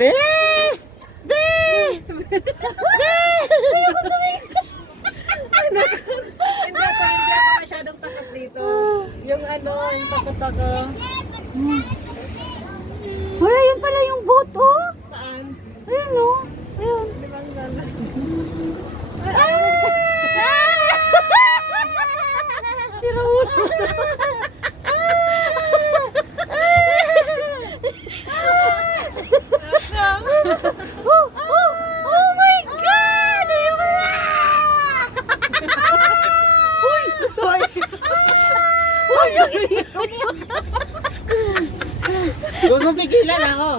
Be! Be! Hindi ako, hindi ako masyadong takot dito. Yung ano, yung takot ako. Hoy, ayun pala yung boat, oh. Saan? Ayun, oh. Ayun. Limang gala. Si Raul. oh, oh, oh my God! Ayun na! Uy! Hoy! Uy! Huwag mo pigilan ako.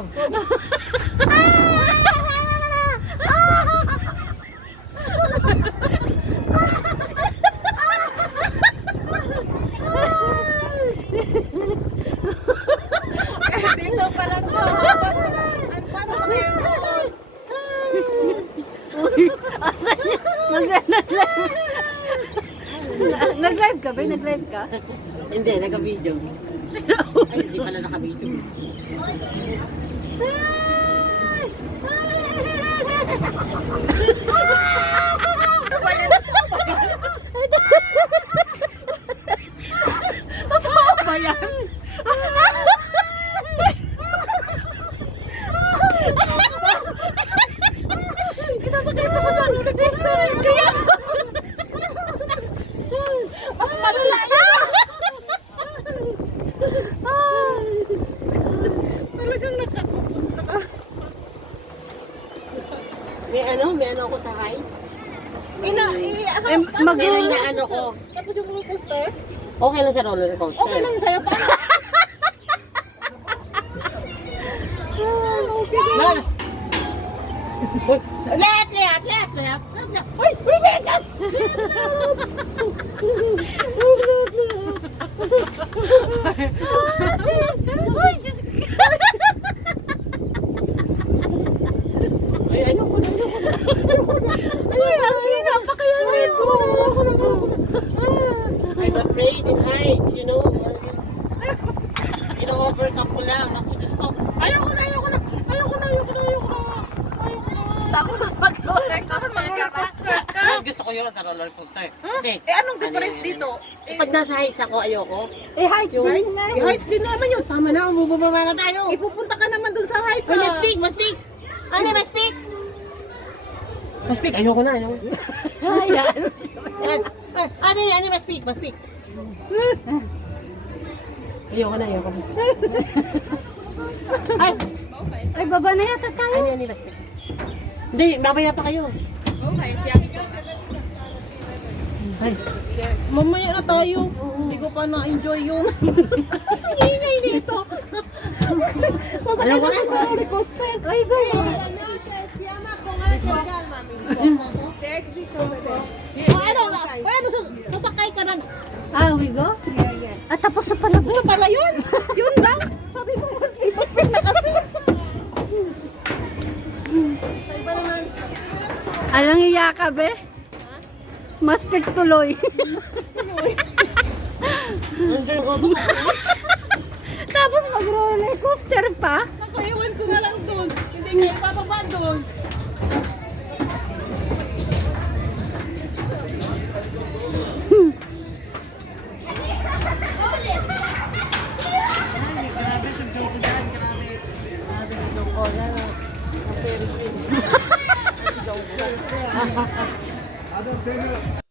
dito pa lang to. Ang ko yung Uy! Asan yun? Mag- Nag-live. Ka ba? Nag-live ka? Hindi, naka-video. Ay, hindi pala naka-video. Totoo ba yan? Kaya... Mas malala yan! Talagang nakakupunta ka. May ano, ano ako sa heights. Ina, i, ano, Eh, mag- Pero inaano ko. tapos yung roller coaster? Okay lang sa roller coaster. Okay lang sa'yo. Paano? Wala. Uy, Let, let, let, let. Uy, uy, Megan! Uy, Diyos ko. Ay, ayoko na, ayoko na. Ay, ang hina pa kaya nito. In heights, you know. Ino-overcome ko lang. Ako, Diyos ko. Ayoko na, ayoko na. Ayoko na, ayoko na, ayoko na. Ayoko na. Tapos mag-roller coaster ka pa. Ay, gusto ko yun sa roller coaster. Kasi, Eh, anong difference ano yun, dito? Eh, pag nasa heights ako, ayoko. Eh, heights Yung din nga. Yung heights din naman yun. Tama na, bubaba na tayo. Ipupunta ka naman dun sa heights. Uy, ah. mas speak, mas speak. Ano, mas speak. Mas speak, ayoko na, ayoko. Ayan. Ay, Ano, ano, mas speak, mas speak. Ayoko na, ayoko na. Ay, Ay, baba na yata tayo. ano, ano, speak. Hindi, mamaya pa kayo. Okay, siya. Ay, Mamaya na tayo. Hindi ko pa na-enjoy yun. Ang ingay dito. Masakit ako na. sa roller coaster. Ay, ba? O ano, o ano, sas- sasakay ka na. Ah, we go? At tapos na pala? Ano pala yun? Yun lang. Sabi mo, ipaspin na kasi. Iba naman. Alang iya ka, be? Mas tuloy. tapos mag-roller coaster pa. Nakaiwan ko na lang doon. Hindi kayo bababa doon. Grabe, sugdaw ko. Yan, ah. Ang Ferris wheel.